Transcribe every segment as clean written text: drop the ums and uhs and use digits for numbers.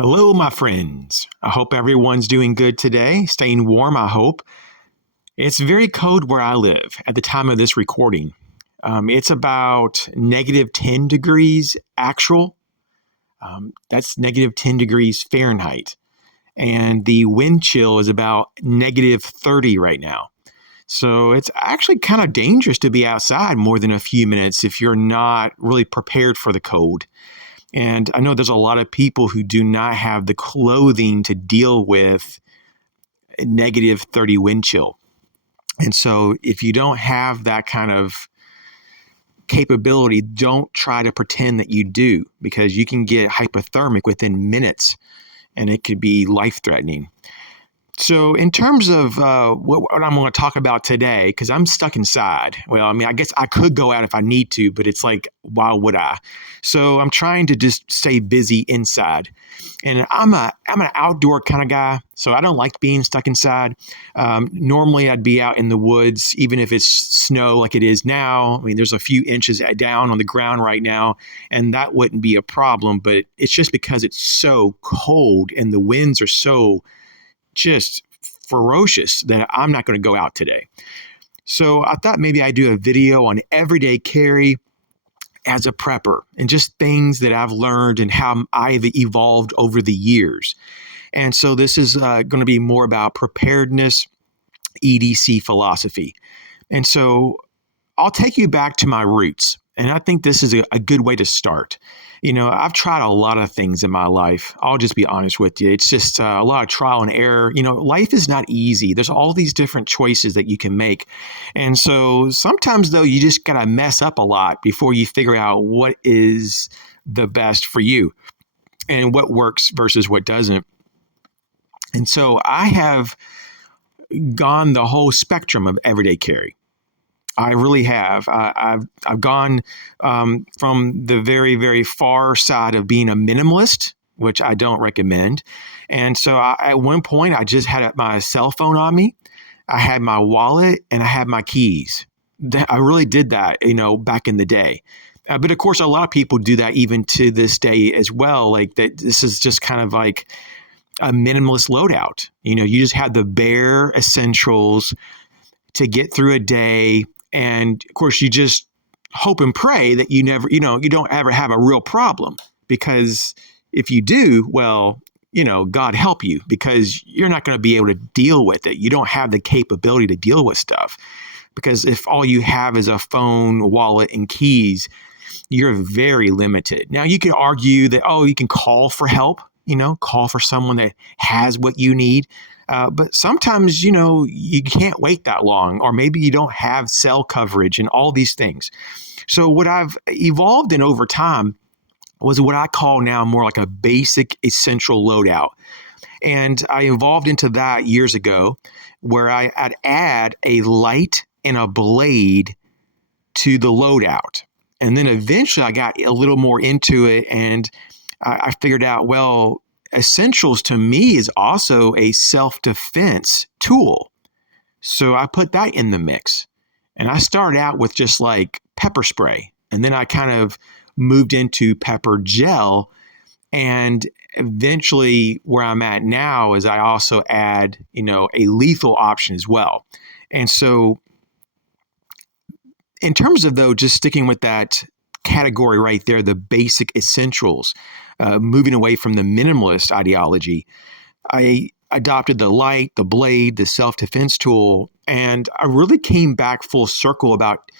Hello, my friends. I hope everyone's doing good today, staying warm, I hope. It's very cold where I live at the time of this recording. It's about negative 10 degrees actual. That's negative 10 degrees Fahrenheit. And the wind chill is about negative 30 right now. So it's actually kind of dangerous to be outside more than a few minutes if you're not really prepared for the cold. And I know there's a lot of people who do not have the clothing to deal with negative 30 wind chill. And so if you don't have that kind of capability, don't try to pretend that you do, because you can get hypothermic within minutes and it could be life-threatening. So in terms of what I'm going to talk about today, because I'm stuck inside. Well, I mean, I guess I could go out if I need to, but it's like, why would I? So I'm trying to just stay busy inside. And I'm an outdoor kind of guy, so I don't like being stuck inside. Normally, I'd be out in the woods, even if it's snow like it is now. I mean, there's a few inches down on the ground right now, and that wouldn't be a problem. But it's just because it's so cold and the winds are so just ferocious that I'm not going to go out today. So I thought maybe I'd do a video on everyday carry as a prepper and just things that I've learned and how I've evolved over the years. And so this is going to be more about preparedness EDC philosophy. And so I'll take you back to my roots. And I think this is a good way to start. You know, I've tried a lot of things in my life. I'll just be honest with you. It's just a lot of trial and error. You know, life is not easy. There's all these different choices that you can make. And so sometimes, though, you just got to mess up a lot before you figure out what is the best for you and what works versus what doesn't. And so I have gone the whole spectrum of everyday carry. I really have. I've gone from the very, very far side of being a minimalist, which I don't recommend. And so at one point, I just had my cell phone on me. I had my wallet and I had my keys. I really did that, back in the day. But of course, a lot of people do that even to this day as well. Like that, this is just kind of like a minimalist loadout. You just have the bare essentials to get through a day. And of course, you just hope and pray that you never, you don't ever have a real problem, because if you do, well, God help you, because you're not going to be able to deal with it. You don't have the capability to deal with stuff, because if all you have is a phone, wallet, and keys, you're very limited. Now, you can argue that, you can call for help, call for someone that has what you need. But sometimes, you can't wait that long, or maybe you don't have cell coverage and all these things. So what I've evolved in over time was what I call now more like a basic essential loadout. And I evolved into that years ago, where I'd add a light and a blade to the loadout. And then eventually I got a little more into it, and I figured out, well, essentials to me is also a self-defense tool. So I put that in the mix. And I started out with just like pepper spray. And then I kind of moved into pepper gel. And eventually where I'm at now is I also add, a lethal option as well. And so in terms of, though, just sticking with that category right there, the basic essentials, moving away from the minimalist ideology, I adopted the light, the blade, the self-defense tool, and I really came back full circle about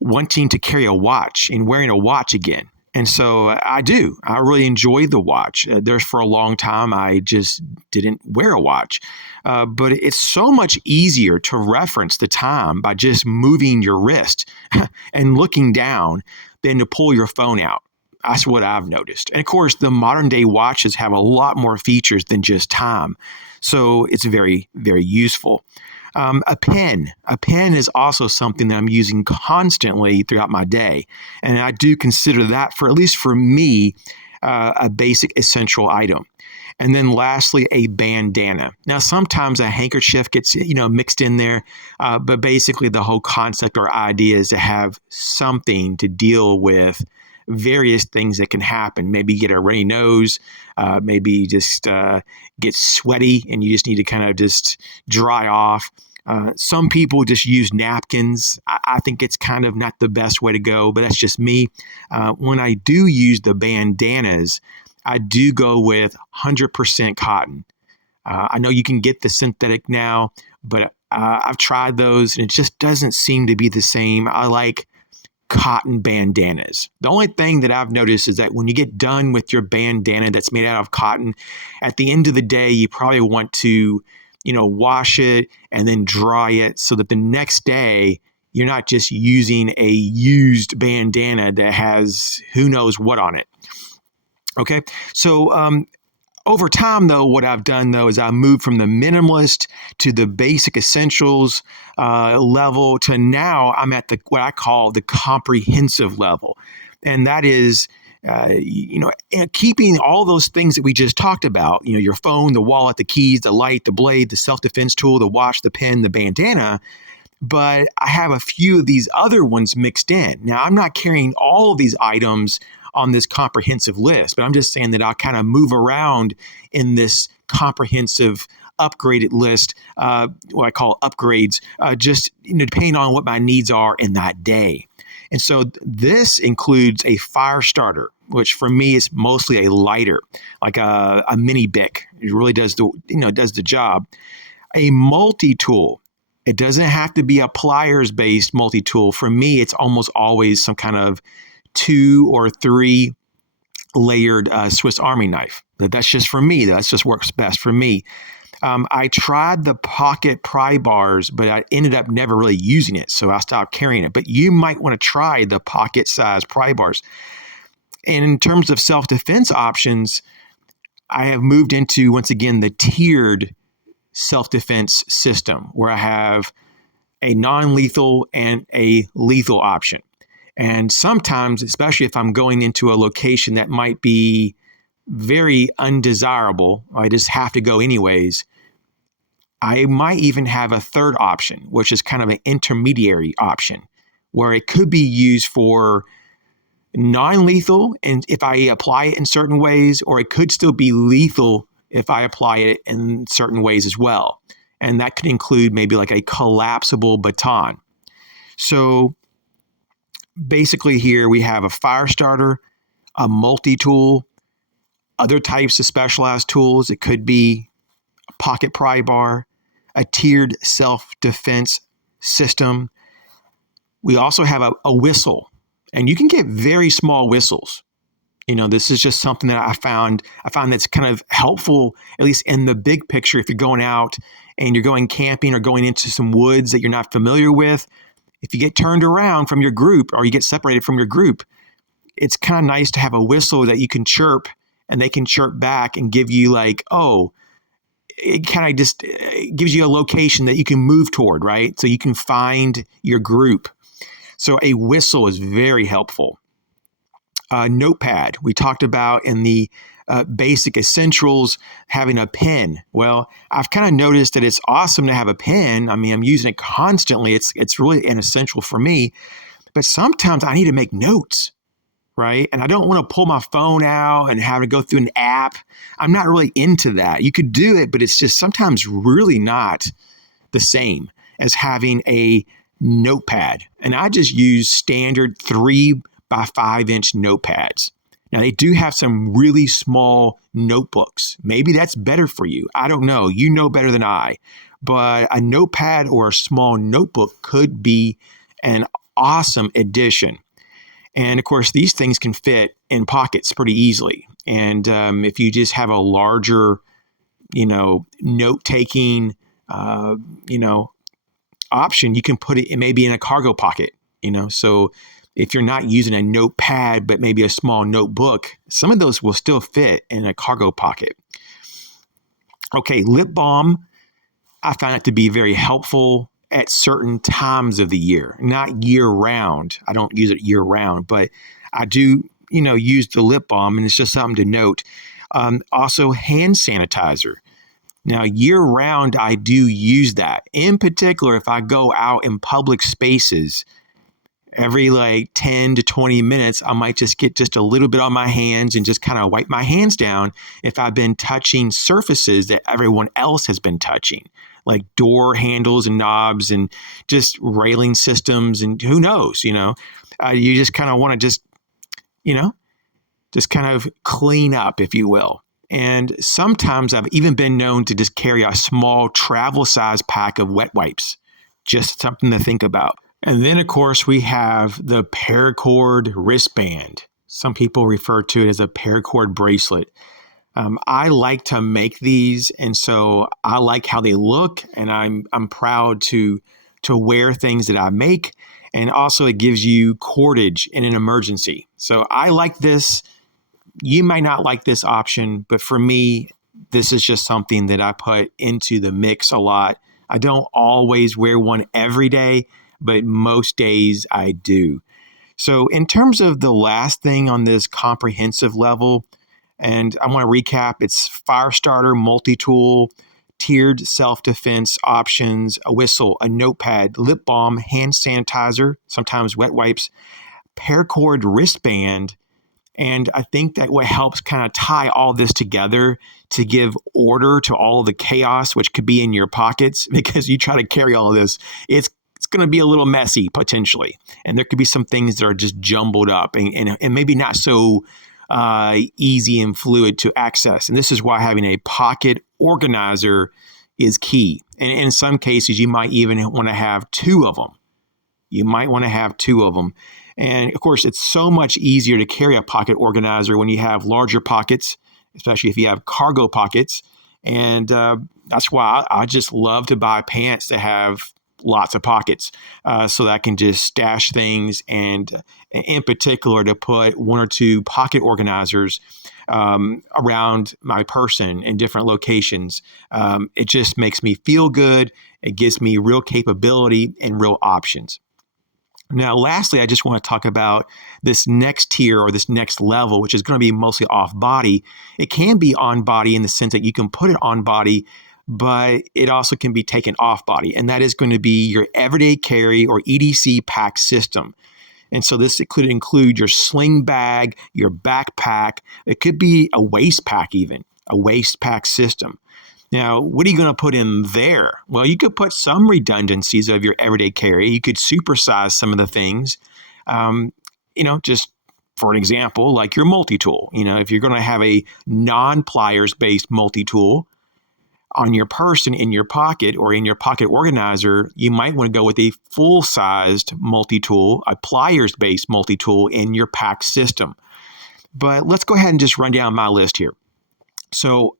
wanting to carry a watch and wearing a watch again. And so I do. I really enjoy the watch. For a long time, I just didn't wear a watch. But it's so much easier to reference the time by just moving your wrist and looking down than to pull your phone out. That's what I've noticed. And of course, the modern day watches have a lot more features than just time. So it's very, very useful. A pen is also something that I'm using constantly throughout my day. And I do consider that, for at least for me, a basic essential item. And then lastly, a bandana. Now, sometimes a handkerchief gets, mixed in there, but basically the whole concept or idea is to have something to deal with various things that can happen. Maybe get a runny nose, maybe just get sweaty and you just need to kind of just dry off. Some people just use napkins. I think it's kind of not the best way to go, but that's just me. When I do use the bandanas, I do go with 100% cotton. I know you can get the synthetic now, but I've tried those and it just doesn't seem to be the same. I like cotton bandanas. The only thing that I've noticed is that when you get done with your bandana that's made out of cotton, at the end of the day, you probably want to, wash it and then dry it so that the next day you're not just using a used bandana that has who knows what on it. Okay, so over time, though, what I've done, though, is I moved from the minimalist to the basic essentials level to now I'm at what I call the comprehensive level. And that is, keeping all those things that we just talked about, your phone, the wallet, the keys, the light, the blade, the self-defense tool, the watch, the pen, the bandana. But I have a few of these other ones mixed in. Now, I'm not carrying all of these items on this comprehensive list, but I'm just saying that I'll kind of move around in this comprehensive upgraded list, what I call upgrades, just depending on what my needs are in that day. And so this includes a fire starter, which for me is mostly a lighter, like a mini Bic. It really does the job. A multi-tool. It doesn't have to be a pliers-based multi-tool. For me, it's almost always some kind of 2 or 3 layered Swiss Army knife. That's just for me. That just works best for me. I tried the pocket pry bars, but I ended up never really using it, so I stopped carrying it. But you might want to try the pocket size pry bars. And in terms of self-defense options, I have moved into, once again, the tiered self-defense system where I have a non-lethal and a lethal option. And sometimes, especially if I'm going into a location that might be very undesirable, I just have to go anyways, I might even have a third option, which is kind of an intermediary option, where it could be used for non-lethal and if I apply it in certain ways, or it could still be lethal if I apply it in certain ways as well. And that could include maybe like a collapsible baton. So basically here we have a fire starter, a multi-tool, other types of specialized tools. It could be a pocket pry bar, a tiered self-defense system. We also have a whistle, and you can get very small whistles. This is just something that I found that's kind of helpful, at least in the big picture. If you're going out and you're going camping or going into some woods that you're not familiar with, if you get turned around from your group or you get separated from your group, it's kind of nice to have a whistle that you can chirp and they can chirp back and give you it kind of just gives you a location that you can move toward, right? So you can find your group. So a whistle is very helpful. Notepad, we talked about in the basic essentials, having a pen. Well, I've kind of noticed that it's awesome to have a pen. I mean, I'm using it constantly. It's really an essential for me. But sometimes I need to make notes, right? And I don't want to pull my phone out and have to go through an app. I'm not really into that. You could do it, but it's just sometimes really not the same as having a notepad. And I just use standard 3 by 5 inch notepads. Now, they do have some really small notebooks. Maybe that's better for you. I don't know. You know better than I. But a notepad or a small notebook could be an awesome addition. And of course, these things can fit in pockets pretty easily. And if you just have a larger, note-taking, option, you can put it maybe in a cargo pocket, So if you're not using a notepad, but maybe a small notebook, some of those will still fit in a cargo pocket. Okay, lip balm. I found it to be very helpful at certain times of the year, not year round. I don't use it year round, but I do, use the lip balm, and it's just something to note. Also, hand sanitizer. Now, year round, I do use that. In particular, if I go out in public spaces, Every like 10 to 20 minutes, I might just get just a little bit on my hands and just kind of wipe my hands down if I've been touching surfaces that everyone else has been touching, like door handles and knobs and just railing systems and who knows, you just kind of want to just kind of clean up, if you will. And sometimes I've even been known to just carry a small travel size pack of wet wipes, just something to think about. And then, of course, we have the paracord wristband. Some people refer to it as a paracord bracelet. I like to make these, and so I like how they look, and I'm proud to wear things that I make. And also, it gives you cordage in an emergency. So I like this. You might not like this option, but for me, this is just something that I put into the mix a lot. I don't always wear one every day, but most days I do. So in terms of the last thing on this comprehensive level, and I want to recap, it's fire starter, multi-tool, tiered self-defense options, a whistle, a notepad, lip balm, hand sanitizer, sometimes wet wipes, paracord wristband. And I think that what helps kind of tie all this together to give order to all of the chaos, which could be in your pockets, because you try to carry all of this, it's going to be a little messy potentially. And there could be some things that are just jumbled up and maybe not so easy and fluid to access. And this is why having a pocket organizer is key. And in some cases, you might even want to have two of them. And of course, it's so much easier to carry a pocket organizer when you have larger pockets, especially if you have cargo pockets. And that's why I just love to buy pants that have lots of pockets so that I can just stash things, and in particular to put one or two pocket organizers around my person in different locations. It just makes me feel good. It gives me real capability and real options. Now, lastly, I just want to talk about this next tier or this next level, which is going to be mostly off body. It can be on body in the sense that you can put it on body, but it also can be taken off body. And that is going to be your everyday carry or EDC pack system. And so this could include your sling bag, your backpack. It could be a waist pack even, a waist pack system. Now, what are you going to put in there? Well, you could put some redundancies of your everyday carry. You could supersize some of the things, just for an example, like your multi-tool. If you're going to have a non-pliers based multi-tool on your person in your pocket or in your pocket organizer, you might want to go with a full-sized multi-tool, a pliers-based multi-tool in your pack system. But let's go ahead and just run down my list here. So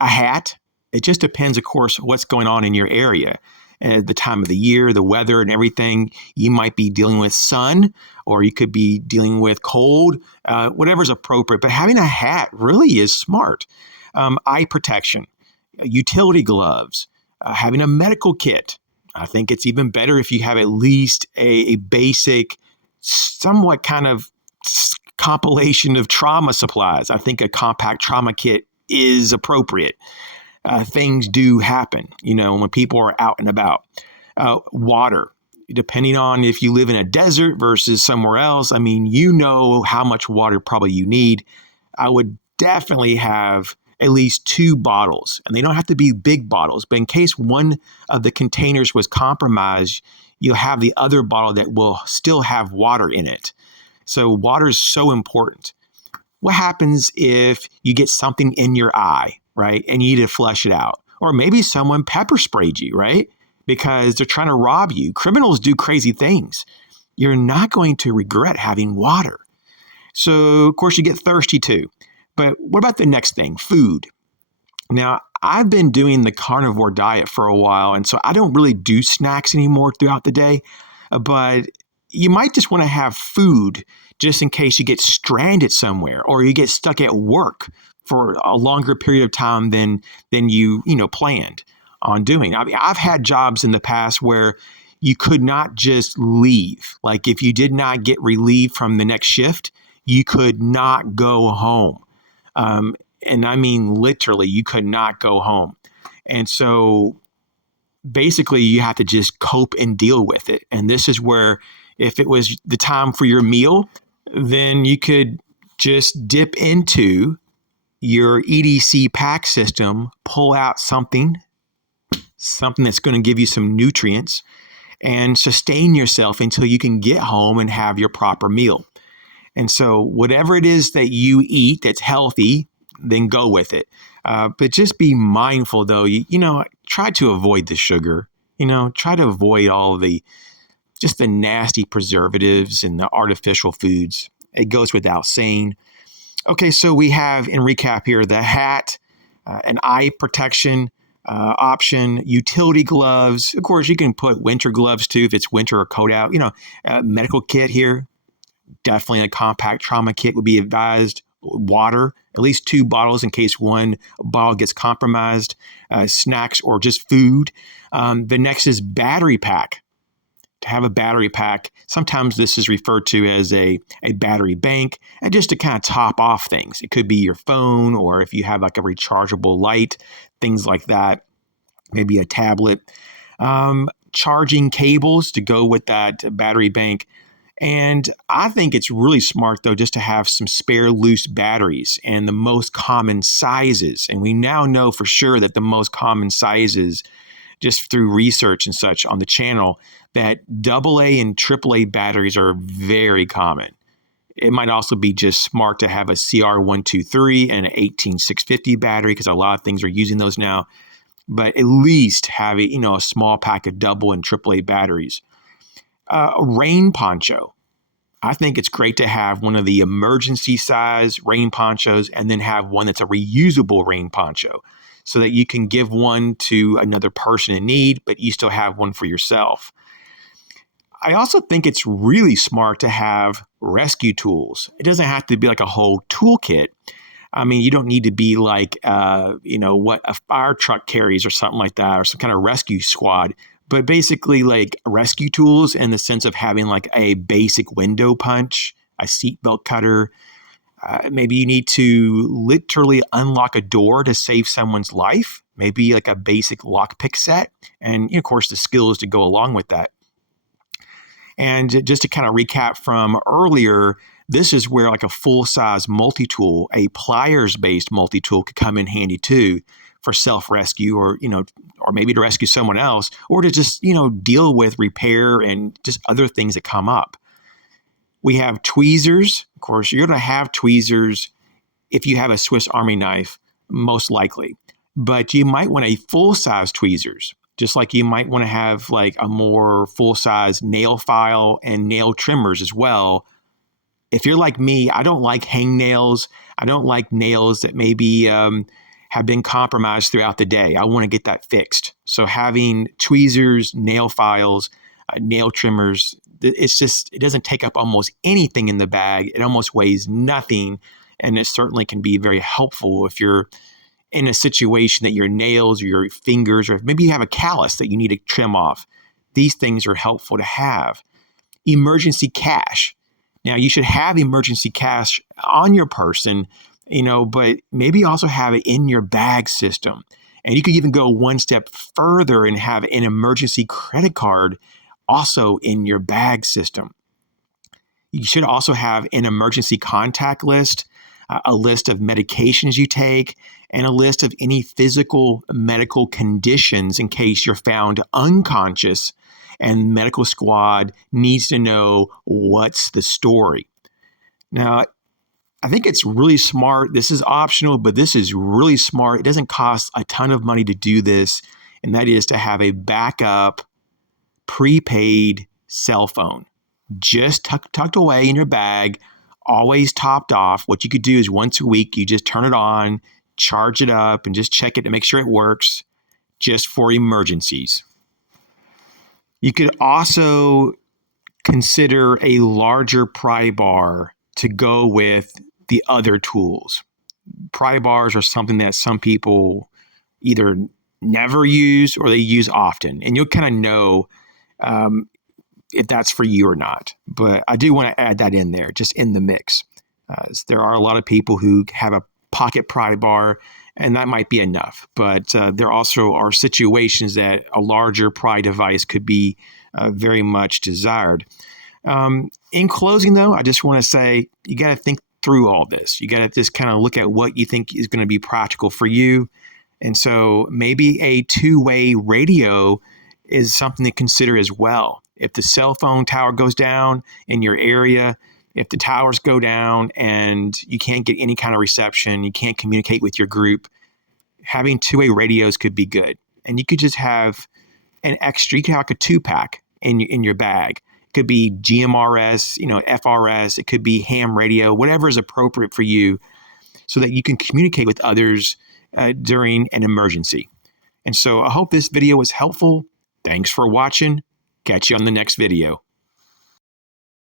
a hat. It just depends, of course, what's going on in your area. And the time of the year, the weather and everything. You might be dealing with sun, or you could be dealing with cold, whatever's appropriate. But having a hat really is smart. Eye protection, utility gloves, having a medical kit. I think it's even better if you have at least a basic, somewhat kind of compilation of trauma supplies. I think a compact trauma kit is appropriate. Things do happen, when people are out and about. Water, depending on if you live in a desert versus somewhere else, how much water probably you need. I would definitely have at least 2 bottles, and they don't have to be big bottles, but in case one of the containers was compromised, you'll have the other bottle that will still have water in it. So water is so important. What happens if you get something in your eye, right? And you need to flush it out. Or maybe someone pepper sprayed you, right? Because they're trying to rob you. Criminals do crazy things. You're not going to regret having water. So, of course, you get thirsty too. But what about the next thing? Food. Now, I've been doing the carnivore diet for a while, and so I don't really do snacks anymore throughout the day. But you might just want to have food just in case you get stranded somewhere or you get stuck at work for a longer period of time than you planned on doing. I've had jobs in the past where you could not just leave. Like if you did not get relieved from the next shift, you could not go home. And I mean literally, you could not go home. And so basically you have to just cope and deal with it. And this is where If it was the time for your meal, then you could just dip into your EDC pack system, pull out something that's going to give you some nutrients and sustain yourself until you can get home and have your proper meal. And so whatever it is that you eat that's healthy, then go with it. But just be mindful, though, try to avoid the sugar, try to avoid all the nasty preservatives and the artificial foods. It goes without saying. Okay, so we have, in recap here, the hat, an eye protection option, utility gloves. Of course, you can put winter gloves too if it's winter or coat out. Medical kit here, definitely a compact trauma kit would be advised. Water, at least 2 bottles in case one bottle gets compromised. Snacks or just food. The next is battery pack. To have a battery pack, sometimes this is referred to as a battery bank, and just to kind of top off things. It could be your phone, or if you have like a rechargeable light, things like that, maybe a tablet. Charging cables to go with that battery bank. And I think it's really smart, though, just to have some spare loose batteries and the most common sizes. And we now know for sure that the most common sizes, just through research and such on the channel, that AA and AAA batteries are very common. It might also be just smart to have a CR123 and an 18650 battery, because a lot of things are using those now. But at least have a small pack of AA and AAA batteries. A rain poncho. I think it's great to have one of the emergency size rain ponchos and then have one that's a reusable rain poncho, so that you can give one to another person in need, but you still have one for yourself. I also think it's really smart to have rescue tools. It doesn't have to be like a whole toolkit. I mean, you don't need to be like, what a fire truck carries or something like that, or some kind of rescue squad. But basically like rescue tools in the sense of having like a basic window punch, a seatbelt cutter. Maybe you need to literally unlock a door to save someone's life. Maybe like a basic lockpick set. And of course, the skills to go along with that. And just to kind of recap from earlier, this is where like a full-size multi-tool, a pliers-based multi-tool could come in handy too for self-rescue, or maybe to rescue someone else, or to just, deal with repair and just other things that come up. We have tweezers. Of course, you're going to have tweezers if you have a Swiss Army knife, most likely. But you might want a full-size tweezers, just like you might want to have like a more full-size nail file and nail trimmers as well. If you're like me, I don't like hangnails. I don't like nails that maybe have been compromised throughout the day. I want to get that fixed. So having tweezers, nail files, nail trimmers, it doesn't take up almost anything in the bag. It almost weighs nothing. And it certainly can be very helpful if you're in a situation that your nails or your fingers, or maybe you have a callus that you need to trim off. These things are helpful to have. Emergency cash. Now, you should have emergency cash on your person, but maybe also have it in your bag system. And you could even go one step further and have an emergency credit card also in your bag system. You should also have an emergency contact list, a list of medications you take, and a list of any physical medical conditions in case you're found unconscious and medical squad needs to know what's the story. Now, I think it's really smart. This is optional, but this is really smart. It doesn't cost a ton of money to do this, and that is to have a backup prepaid cell phone just tucked away in your bag, always topped off. What you could do is once a week, you just turn it on, charge it up, and just check it to make sure it works, just for emergencies. You could also consider a larger pry bar to go with the other tools. Pry bars are something that some people either never use or they use often, and you'll kind of know if that's for you or not. But I do want to add that in there, just in the mix. There are a lot of people who have a pocket pry bar, and that might be enough. But there also are situations that a larger pry device could be very much desired. In closing, though, I just want to say you got to think through all this. You got to just kind of look at what you think is going to be practical for you. And so maybe a two-way radio is something to consider as well. If the cell phone tower goes down in your area, if the towers go down and you can't get any kind of reception, you can't communicate with your group, having two-way radios could be good. And you could just have an extra, you could have like a two-pack in your bag. It could be GMRS, FRS, it could be ham radio, whatever is appropriate for you so that you can communicate with others during an emergency. And so I hope this video was helpful. Thanks for watching. Catch you on the next video.